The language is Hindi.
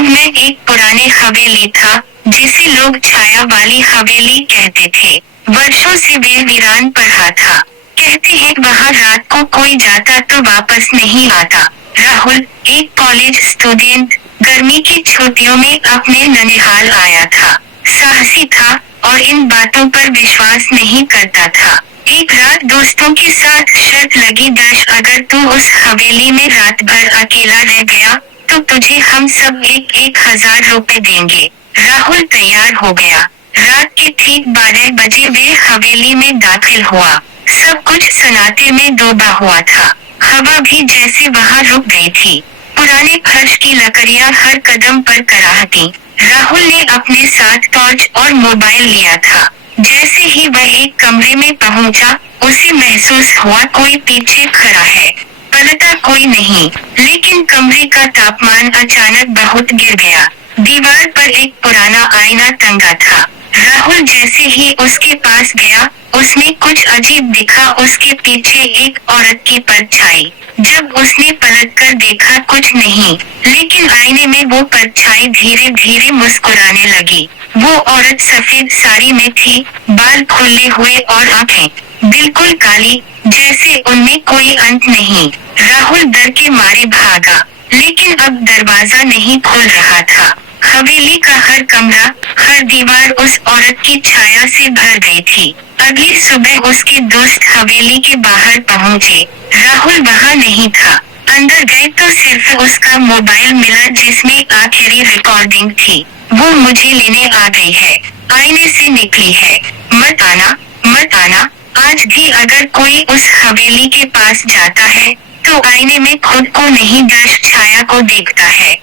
गांव में एक पुरानी हवेली था, जिसे लोग छाया वाली हवेली कहते थे। वर्षों से वे वीरान पड़ा था। कहते हैं वहाँ रात को कोई जाता तो वापस नहीं आता। राहुल, एक कॉलेज स्टूडेंट, गर्मी की छुट्टियों में अपने ननिहाल आया था। साहसी था और इन बातों पर विश्वास नहीं करता था। एक रात दोस्तों के साथ शर्त लगी, दर्श अगर तू उस हवेली में रात भर अकेला रह गया तो तुझे हम सब 1,000 रुपए देंगे। राहुल तैयार हो गया। रात के ठीक 12 बजे वे हवेली में दाखिल हुआ। सब कुछ सन्नाटे में डूबा हुआ था। हवा भी जैसे वहाँ रुक गई थी। पुराने फर्श की लकड़ियाँ हर कदम पर कराहती। राहुल ने अपने साथ टॉर्च और मोबाइल लिया था। जैसे ही वह एक कमरे में पहुंचा, उसे महसूस हुआ कोई पीछे खड़ा है। पलटा कोई नहीं, लेकिन कमरे का तापमान अचानक बहुत गिर गया। दीवार पर एक पुराना आईना टंगा था। राहुल जैसे ही उसके पास गया, उसमें कुछ अजीब दिखा। उसके पीछे एक औरत की परछाई। जब उसने पलटकर देखा, कुछ नहीं, लेकिन आईने में वो परछाई धीरे धीरे मुस्कुराने लगी। वो औरत सफेद साड़ी में थी, बाल खुले हुए और आंखें बिल्कुल काली, जैसे उनमें कोई अंत नहीं। राहुल डर के मारे भागा, लेकिन अब दरवाजा नहीं खुल रहा था। हवेली का हर कमरा, हर दीवार उस औरत की छाया से भर गई थी। अगली सुबह उसके दोस्त हवेली के बाहर पहुंचे। राहुल वहां नहीं था। अंदर गए तो सिर्फ उसका मोबाइल मिला, जिसमें आखिरी रिकॉर्डिंग थी। वो मुझे लेने आ गई है, आईने से निकली है, मत आना, मत आना। आज भी अगर कोई उस हवेली के पास जाता है तो आईने में खुद को नहीं, दर्श छाया को देखता है।